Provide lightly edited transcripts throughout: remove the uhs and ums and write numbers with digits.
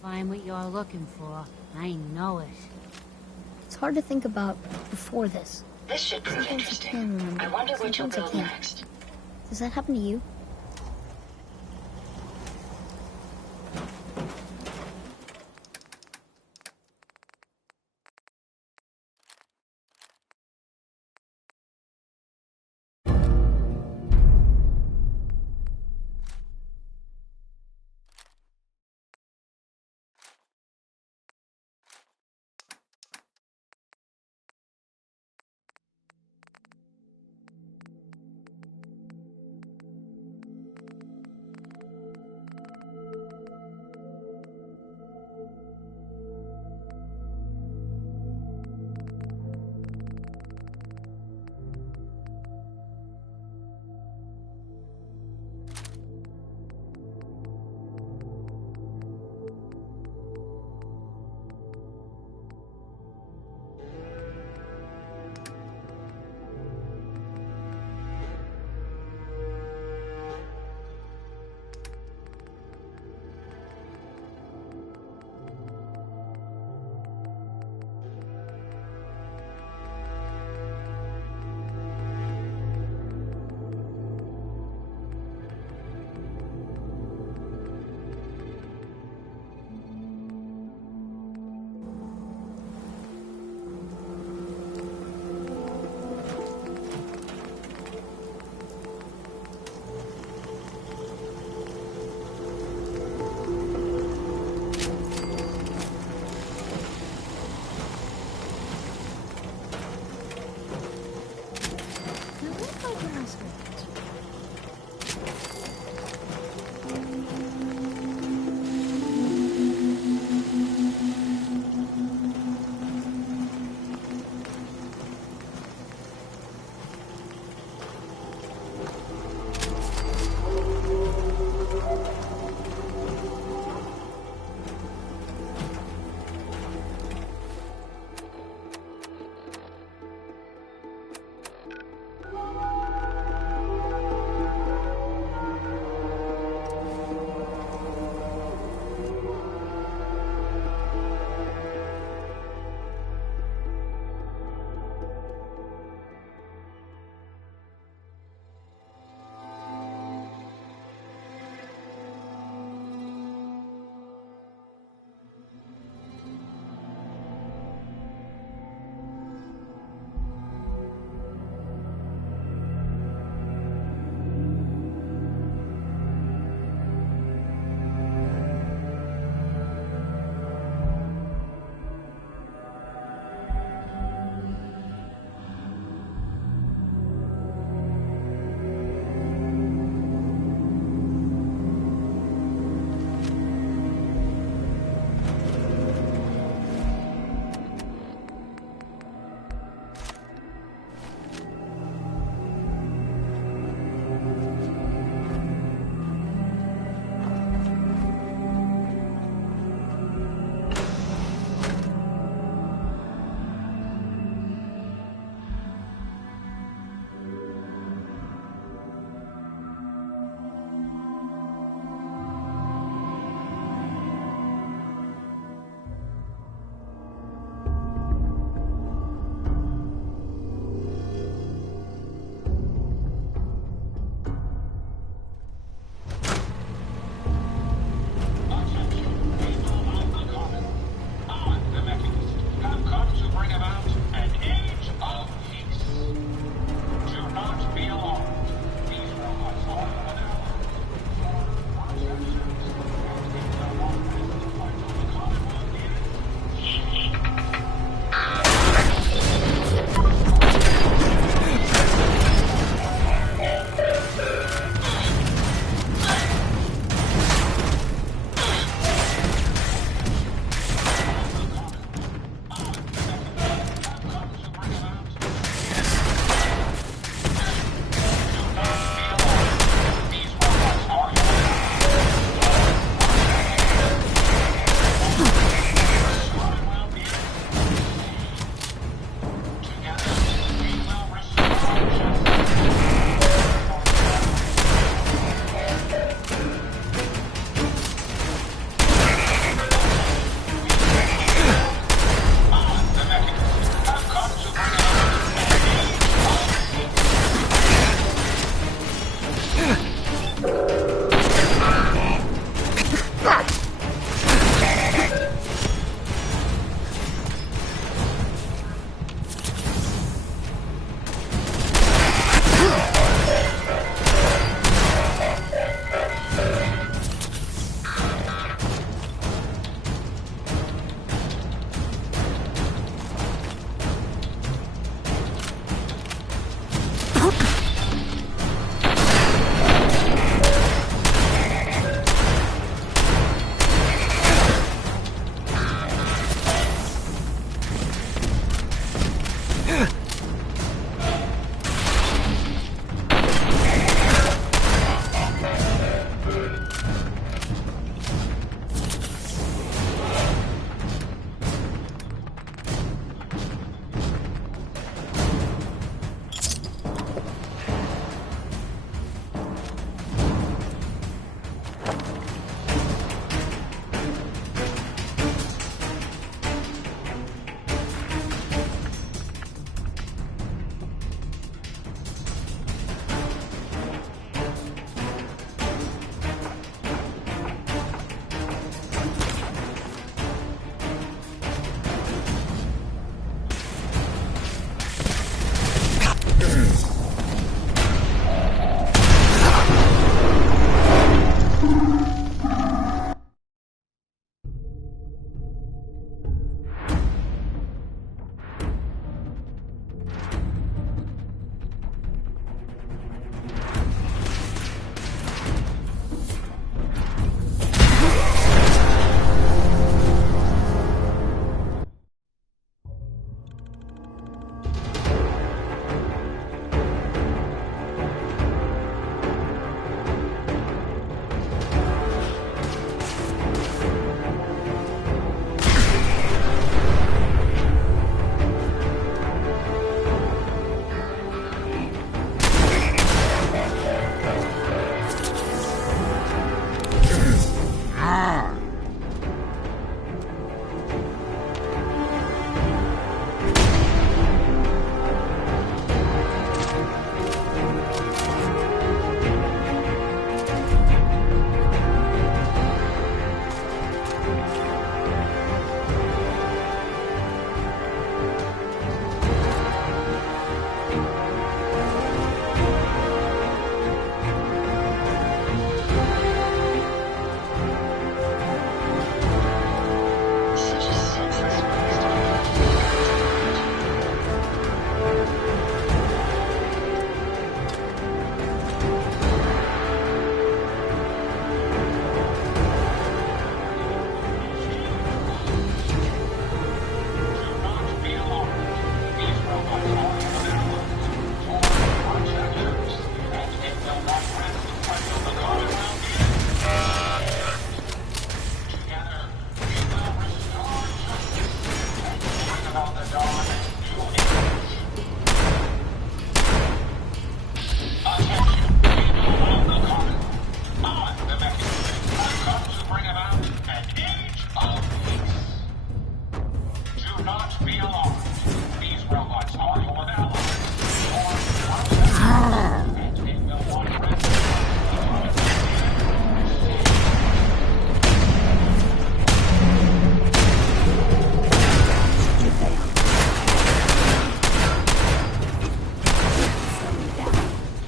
You'll find what you're looking for. I know it. It's hard to think about before this. This should prove Sometimes interesting. I can remember. I wonder what you'll Sometimes I build can't. next. Does that happen to you?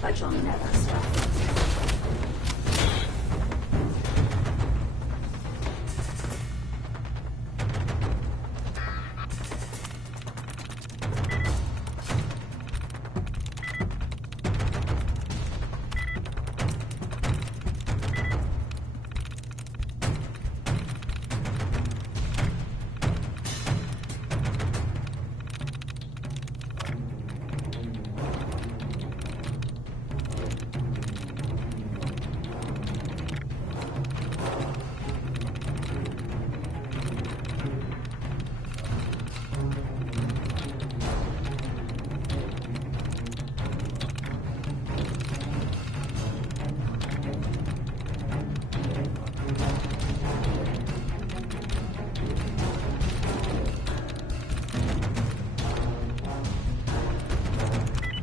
touch on that stuff.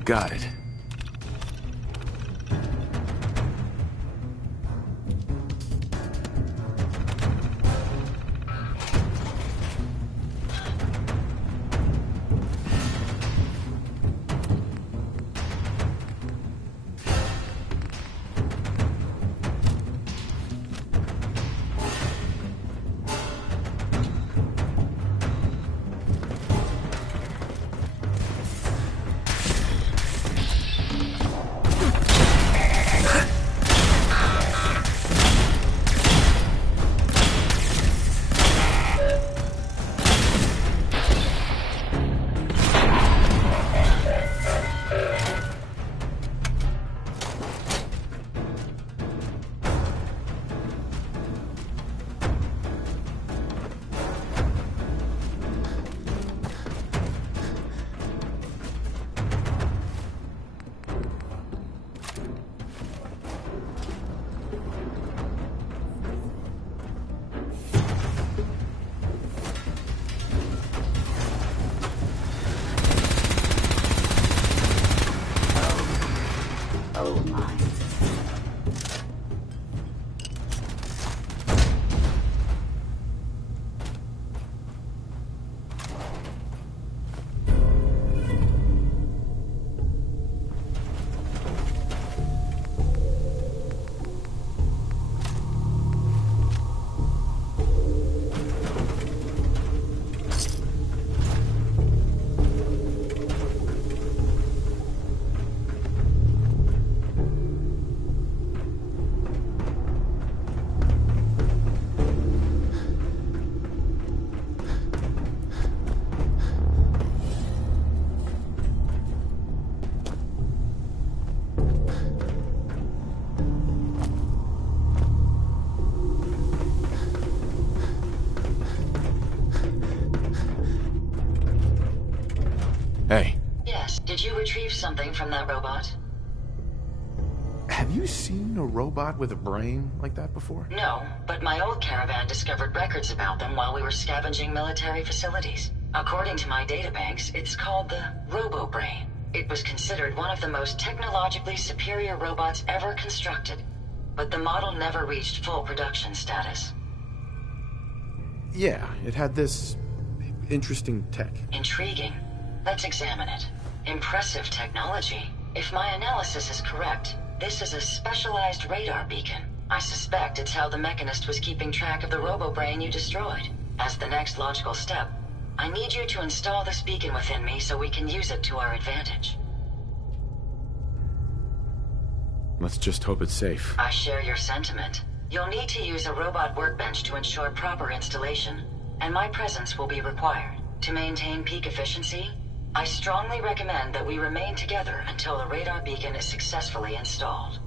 Got it. Hey. Yes, did you retrieve something from that robot? Have you seen a robot with a brain like that before? No, but my old caravan discovered records about them while we were scavenging military facilities. According to my databanks, it's called the RoboBrain. It was considered one of the most technologically superior robots ever constructed, but the model never reached full production status. Yeah, it had this interesting tech. Intriguing. Let's examine it. Impressive technology. If my analysis is correct, this is a specialized radar beacon. I suspect it's how the Mechanist was keeping track of the RoboBrain you destroyed. As the next logical step, I need you to install this beacon within me so we can use it to our advantage. Let's just hope it's safe. I share your sentiment. You'll need to use a robot workbench to ensure proper installation, and my presence will be required. To maintain peak efficiency, I strongly recommend that we remain together until the radar beacon is successfully installed.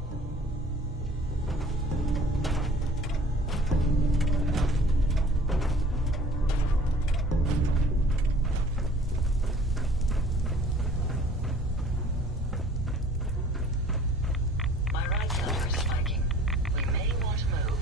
My right filter is spiking. We may want to move.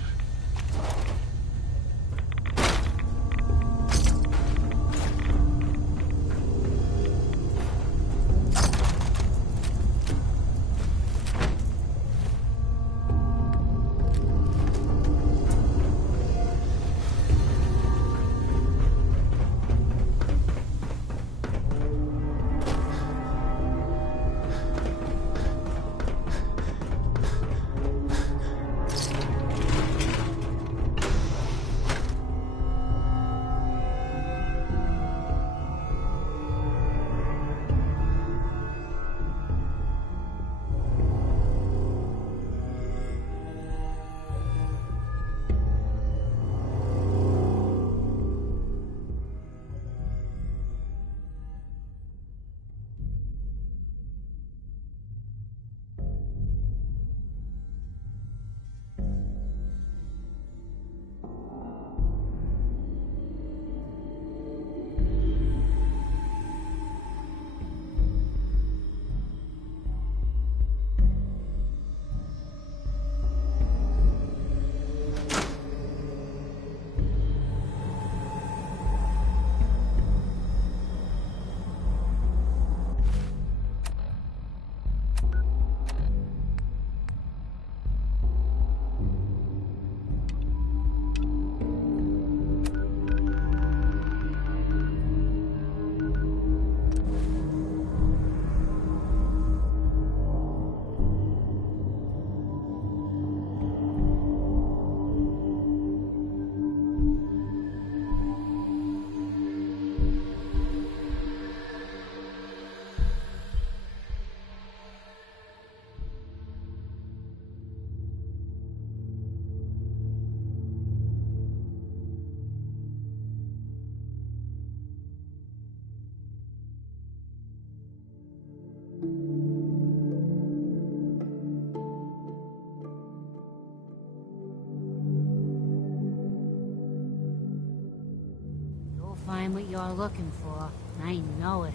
you're looking for. I know it.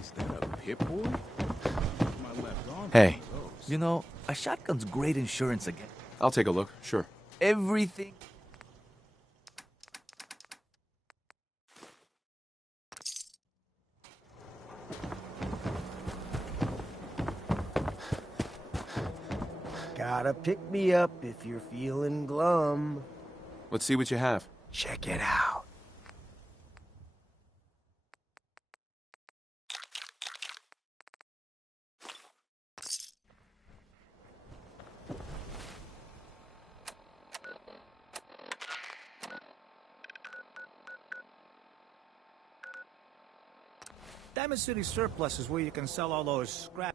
Is that a Pip Boy? My left arm. Hey, You know, a shotgun's great insurance again. I'll take a look, sure. Everything. Gotta pick me up if you're feeling glum. Let's see what you have. Check it out. Diamond City Surplus is where you can sell all those scrap.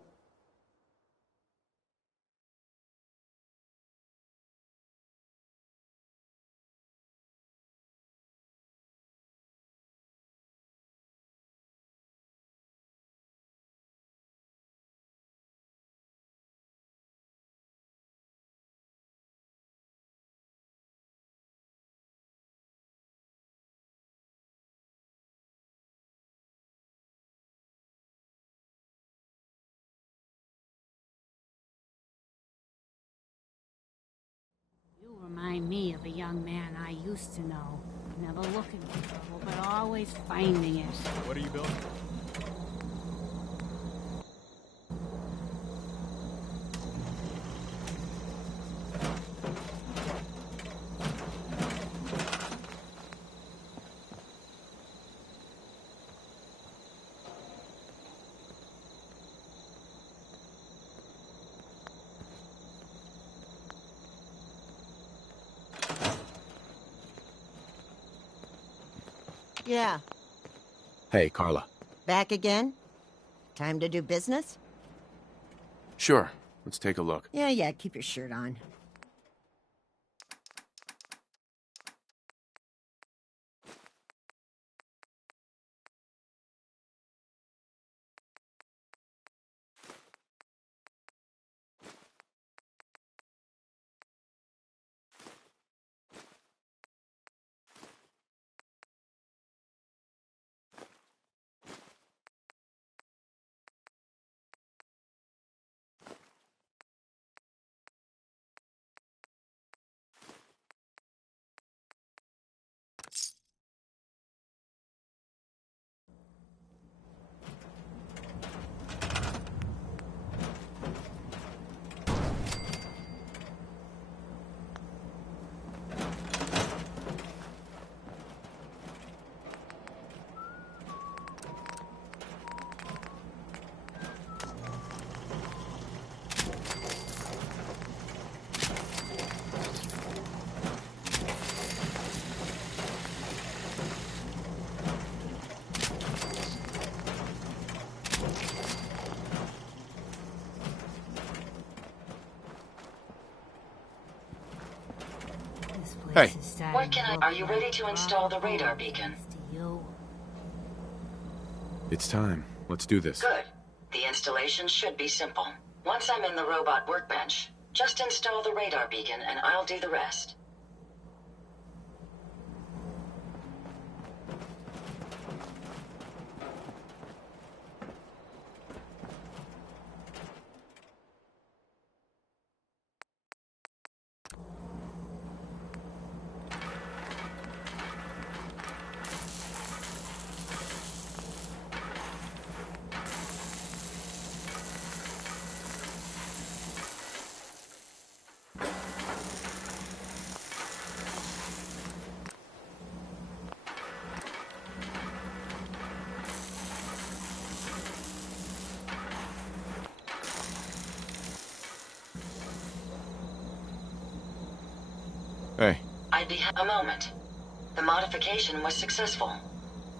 You remind me of a young man I used to know. Never looking for trouble, but always finding it. What are you building? Yeah, Hey, Carla. back again? Time to do business? Sure, let's take a look. Yeah, keep your shirt on. Hey. What can I... Are you ready to install the radar beacon? It's time. Let's do this. Good. The installation should be simple. Once I'm in the robot workbench, just install the radar beacon and I'll do the rest. Hey. I'd be a moment. The modification was successful.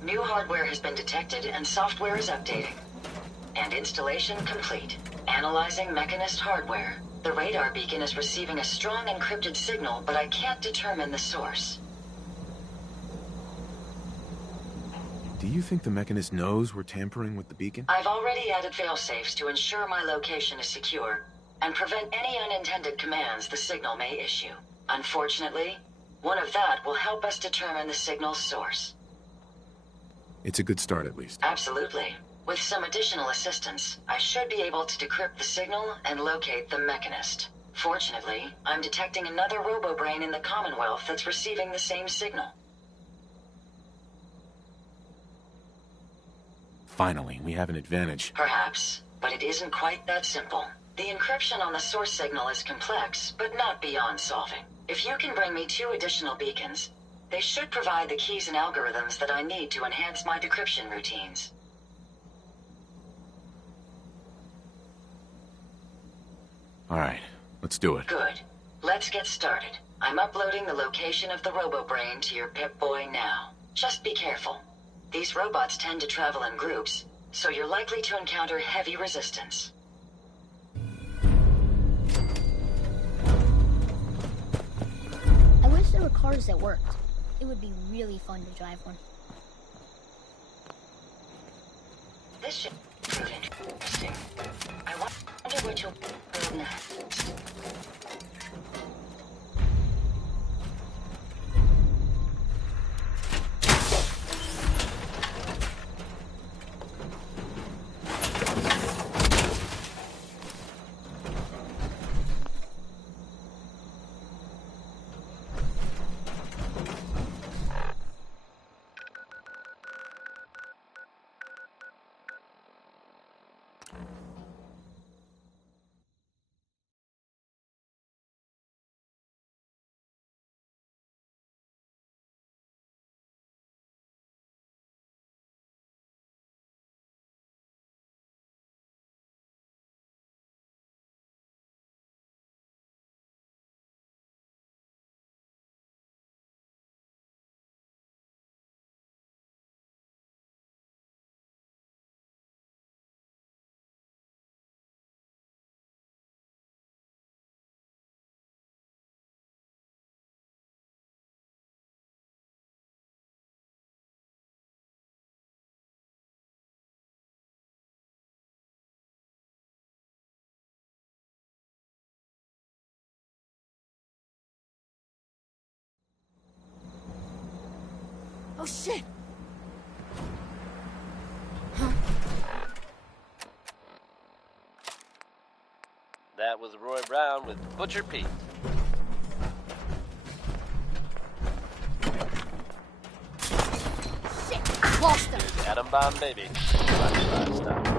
New hardware has been detected and software is updating. And installation complete. Analyzing Mechanist hardware. The radar beacon is receiving a strong encrypted signal, but I can't determine the source. Do you think the Mechanist knows we're tampering with the beacon? I've already added failsafes to ensure my location is secure, and prevent any unintended commands the signal may issue. Unfortunately, one of that will help us determine the signal's source. It's a good start, at least. Absolutely. With some additional assistance, I should be able to decrypt the signal and locate the Mechanist. Fortunately, I'm detecting another robo-brain in the Commonwealth that's receiving the same signal. Finally, we have an advantage. Perhaps, but it isn't quite that simple. The encryption on the source signal is complex, but not beyond solving. If you can bring me 2 additional beacons, they should provide the keys and algorithms that I need to enhance my decryption routines. All right, let's do it. Good. Let's get started. I'm uploading the location of the Robo-Brain to your Pip-Boy now. Just be careful. These robots tend to travel in groups, so you're likely to encounter heavy resistance. I wish there were cars that worked. It would be really fun to drive one. This should prove interesting. I wonder what you'll build next. Oh shit! That was Roy Brown with Butcher Pete. Shit! Lost him! Here's Atom Bomb Baby. 5 stars.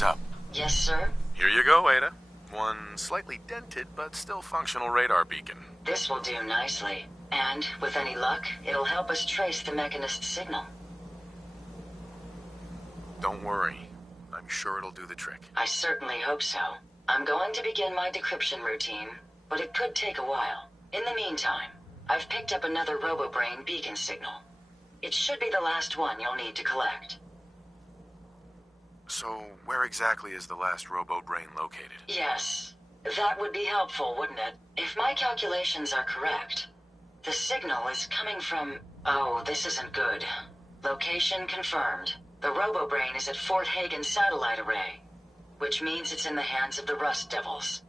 Heads up. Yes, sir? Here you go, Ada. One slightly dented but still functional radar beacon. This will do nicely. And, with any luck, it'll help us trace the Mechanist's signal. Don't worry. I'm sure it'll do the trick. I certainly hope so. I'm going to begin my decryption routine, but it could take a while. In the meantime, I've picked up another RoboBrain beacon signal. It should be the last one you'll need to collect. So, where exactly is the last RoboBrain located? Yes, that would be helpful, wouldn't it? If my calculations are correct, the signal is coming from... Oh, this isn't good. Location confirmed. The RoboBrain is at Fort Hagen Satellite Array, which means it's in the hands of the Rust Devils.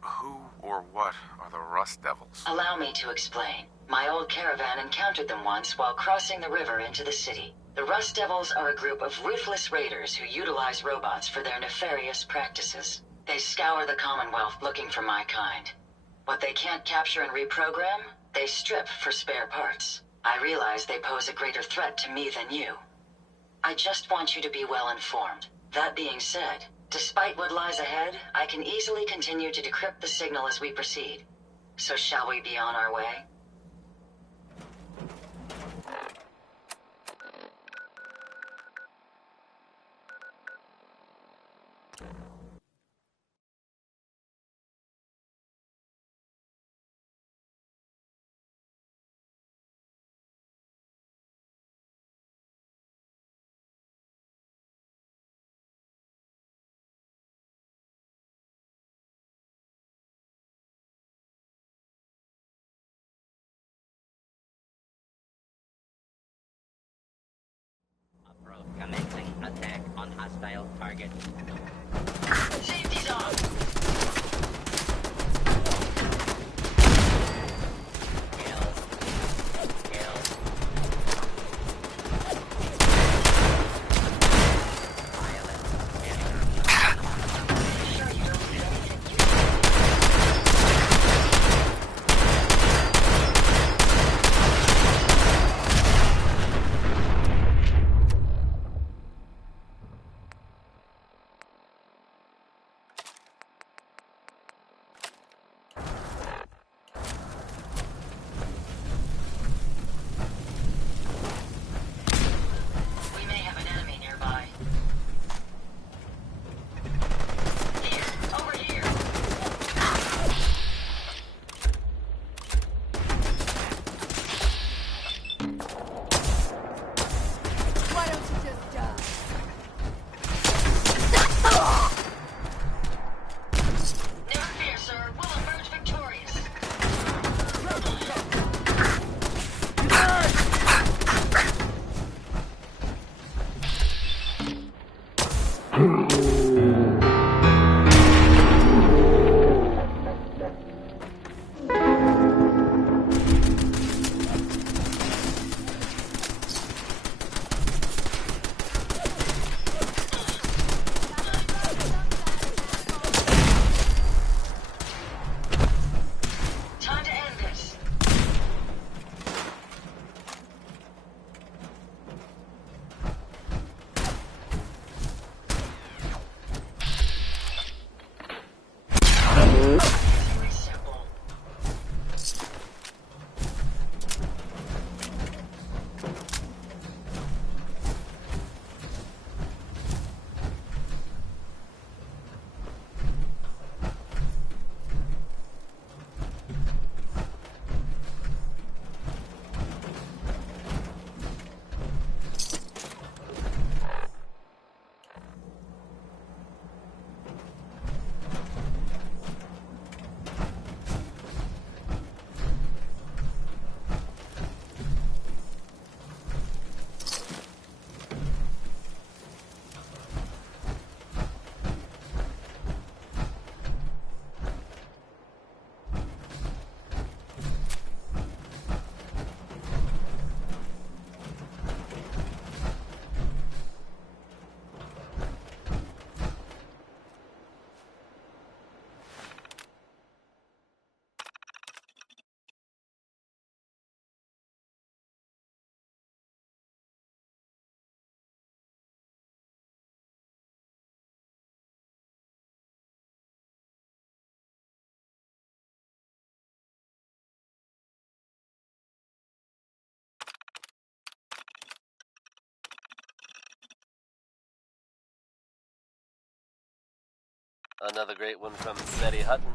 Who or what are the Rust Devils? Allow me to explain. My old caravan encountered them once while crossing the river into the city. The Rust Devils are a group of ruthless raiders who utilize robots for their nefarious practices. They scour the Commonwealth looking for my kind. What they can't capture and reprogram, they strip for spare parts. I realize they pose a greater threat to me than you. I just want you to be well informed. That being said, despite what lies ahead, I can easily continue to decrypt the signal as we proceed. So shall we be on our way? Commencing attack on hostile target. Safety's on! Another great one from Betty Hutton.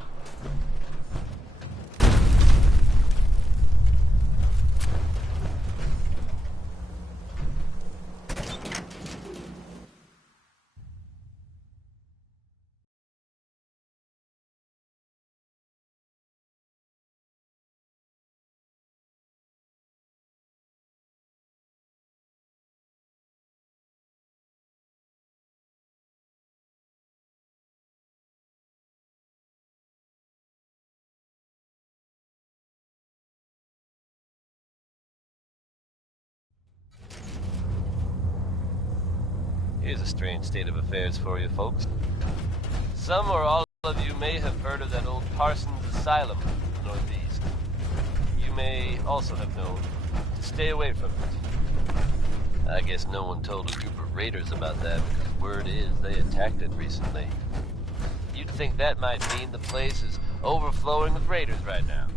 Here's a strange state of affairs for you folks. Some or all of you may have heard of that old Parsons Asylum in the Northeast. You may also have known to stay away from it. I guess no one told a group of raiders about that because word is they attacked it recently. You'd think that might mean the place is overflowing with raiders right now.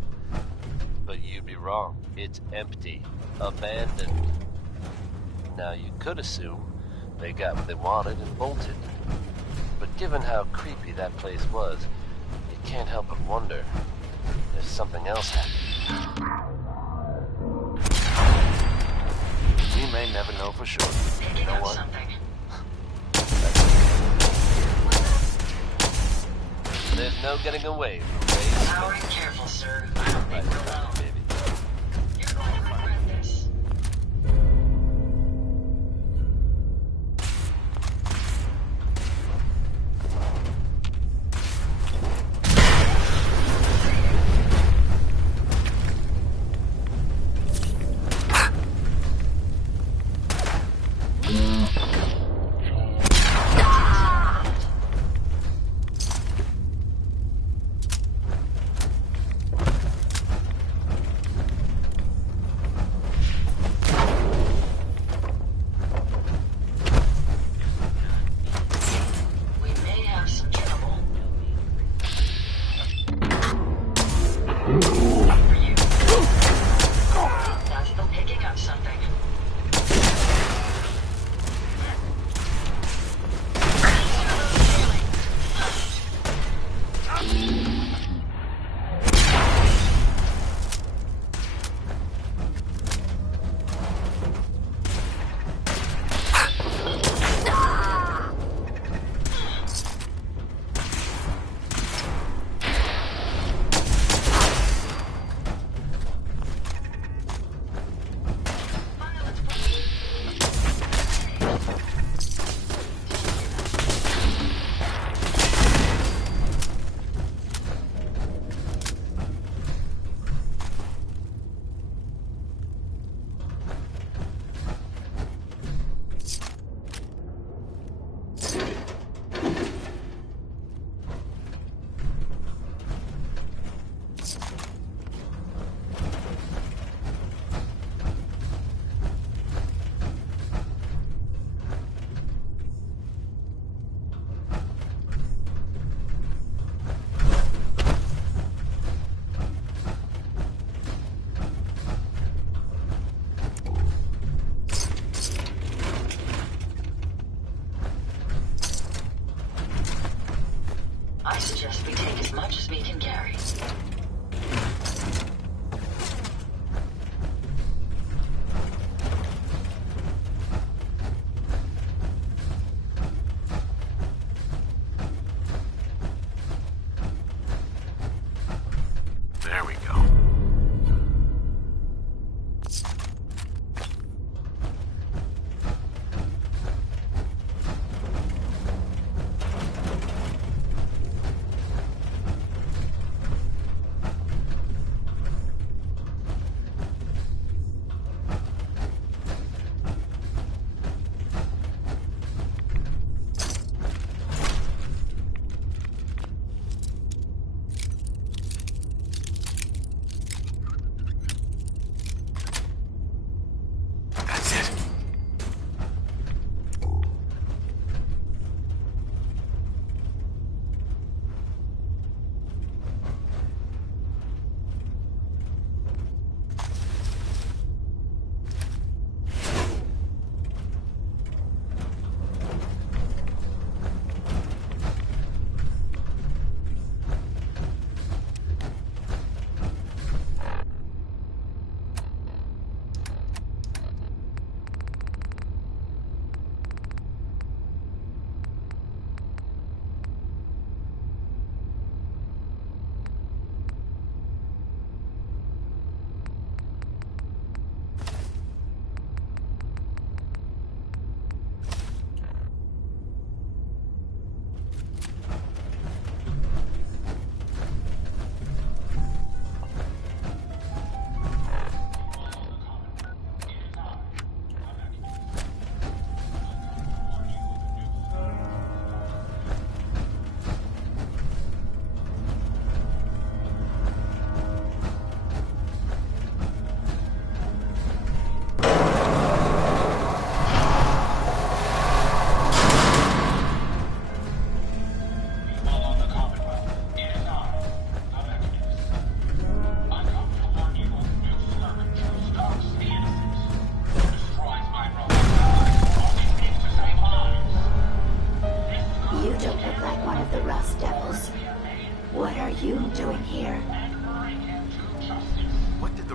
But you'd be wrong. It's empty. Abandoned. Now you could assume they got what they wanted and bolted. But given how creepy that place was, you can't help but wonder if something else happened. We may never know for sure. You know what? There's no getting away from Ray's. Powering careful, sir. I don't think we're alone. You're going to regret this.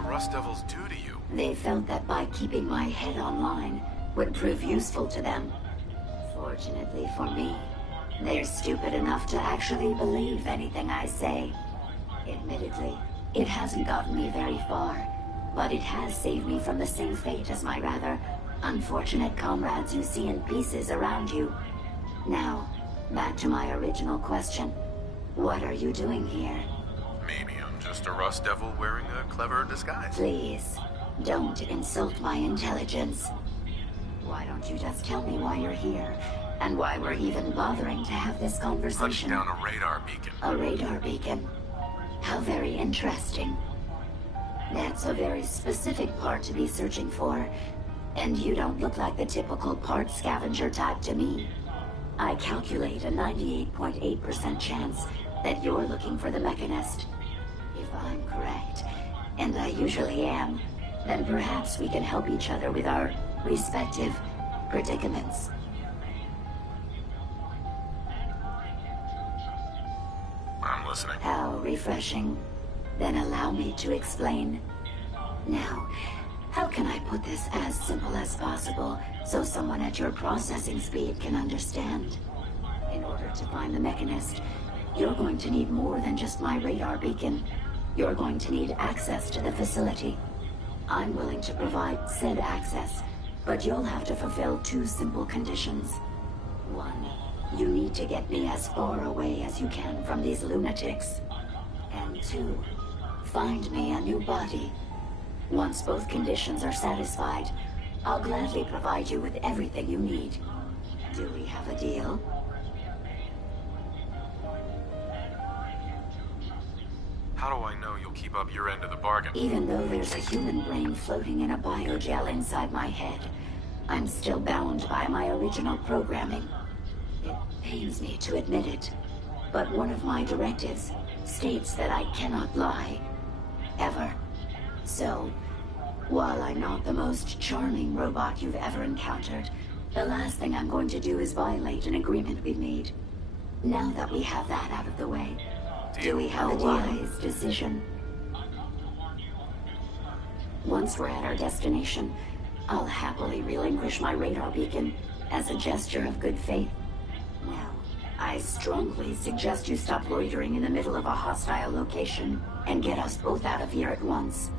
Rust Devils do to you? They felt that by keeping my head online would prove useful to them. Fortunately for me, they're stupid enough to actually believe anything I say. Admittedly, it hasn't gotten me very far, but it has saved me from the same fate as my rather unfortunate comrades you see in pieces around you. Now, back to my original question. What are you doing here? Maybe I'm just a Rust Devil wearing a clever disguise. Please, don't insult my intelligence. Why don't you just tell me why you're here, and why we're even bothering to have this conversation? Hunt down a radar beacon. A radar beacon? How very interesting. That's a very specific part to be searching for, and you don't look like the typical part scavenger type to me. I calculate a 98.8% chance that you're looking for the Mechanist. If I'm correct, and I usually am, then perhaps we can help each other with our respective predicaments. I'm listening. How refreshing. Then allow me to explain. Now, how can I put this as simple as possible so someone at your processing speed can understand? In order to find the Mechanist, you're going to need more than just my radar beacon. You're going to need access to the facility. I'm willing to provide said access, but you'll have to fulfill two simple conditions. One, you need to get me as far away as you can from these lunatics. And two, find me a new body. Once both conditions are satisfied, I'll gladly provide you with everything you need. Do we have a deal? How do I know you'll keep up your end of the bargain? Even though there's a human brain floating in a biogel inside my head, I'm still bound by my original programming. It pains me to admit it, but one of my directives states that I cannot lie. Ever. So, while I'm not the most charming robot you've ever encountered, the last thing I'm going to do is violate an agreement we've made. Now that we have that out of the way, do we have a wise decision? Once we're at our destination, I'll happily relinquish my radar beacon as a gesture of good faith. Now, I strongly suggest you stop loitering in the middle of a hostile location and get us both out of here at once.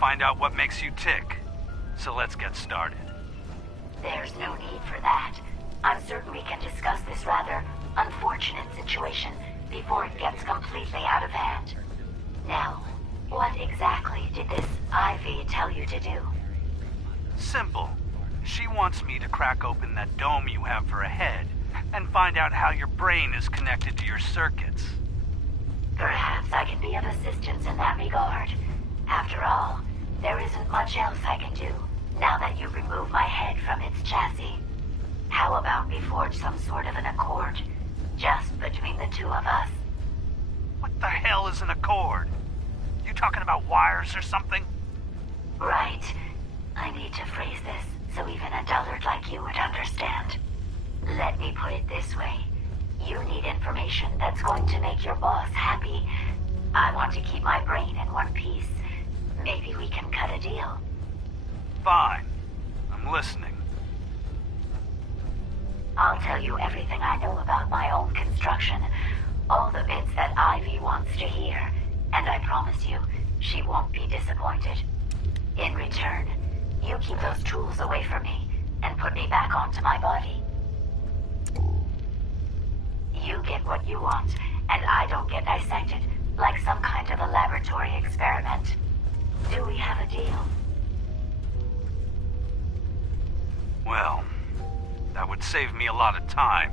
Find out what makes you tick. So let's get started. There's no need for that. I'm certain we can discuss this rather unfortunate situation before it gets completely out of hand. Now, what exactly did this Ivy tell you to do? Simple. She wants me to crack open that dome you have for a head and find out how your brain is connected to your circuits. Perhaps I can be of assistance in that regard. After all, there isn't much else I can do, now that you've removed my head from its chassis. How about we forge some sort of an accord, just between the two of us? What the hell is an accord? You talking about wires or something? Right. I need to phrase this so even a dullard like you would understand. Let me put it this way. You need information that's going to make your boss happy, I want to keep my brain in one piece. Maybe we can cut a deal. Fine. I'm listening. I'll tell you everything I know about my own construction. All the bits that Ivy wants to hear. And I promise you, she won't be disappointed. In return, you keep those tools away from me and put me back onto my body. You get what you want, and I don't get dissected like some kind of a laboratory experiment. Do we have a deal? Well, that would save me a lot of time.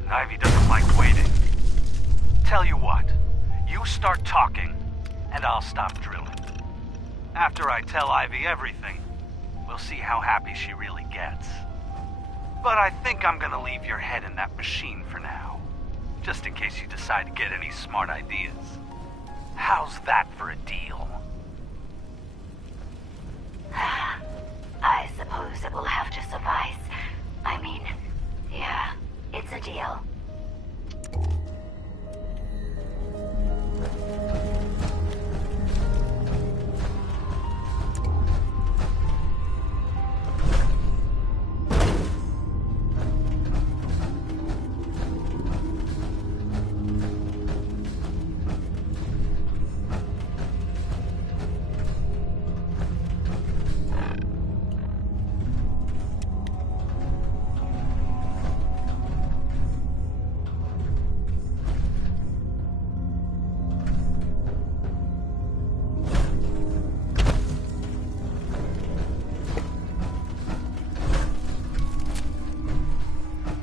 And Ivy doesn't like waiting. Tell you what, you start talking, and I'll stop drilling. After I tell Ivy everything, we'll see how happy she really gets. But I think I'm gonna leave your head in that machine for now, just in case you decide to get any smart ideas. How's that for a deal? I suppose it will have to suffice. I mean, yeah, it's a deal.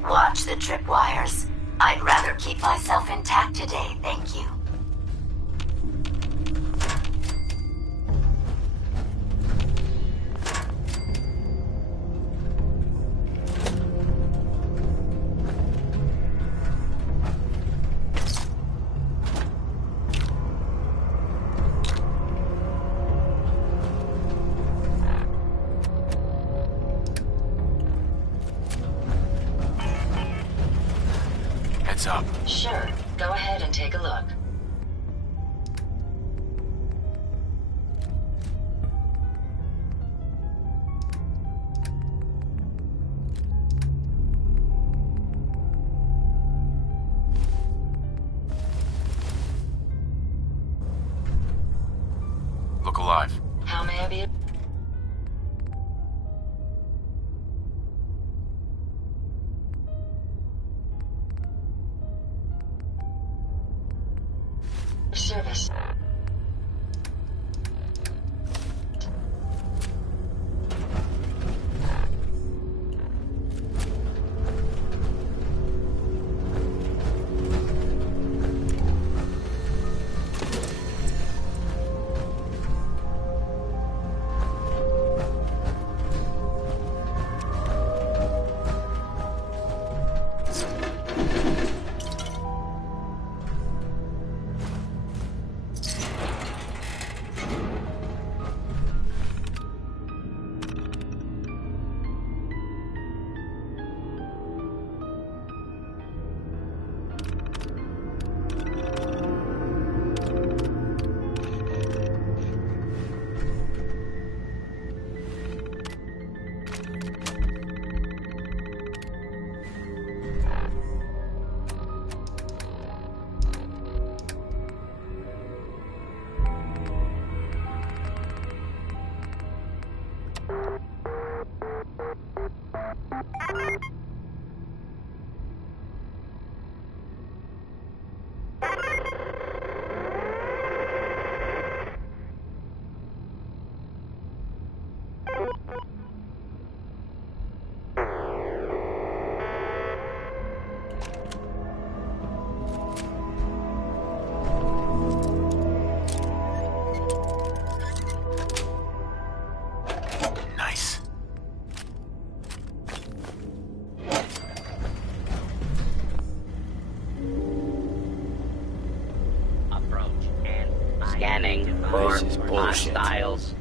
Watch the tripwires. I'd rather keep myself intact today, thank you. Up. Sure. Go ahead and take a look. Look alive. How may I be? Service. Scanning for hostiles.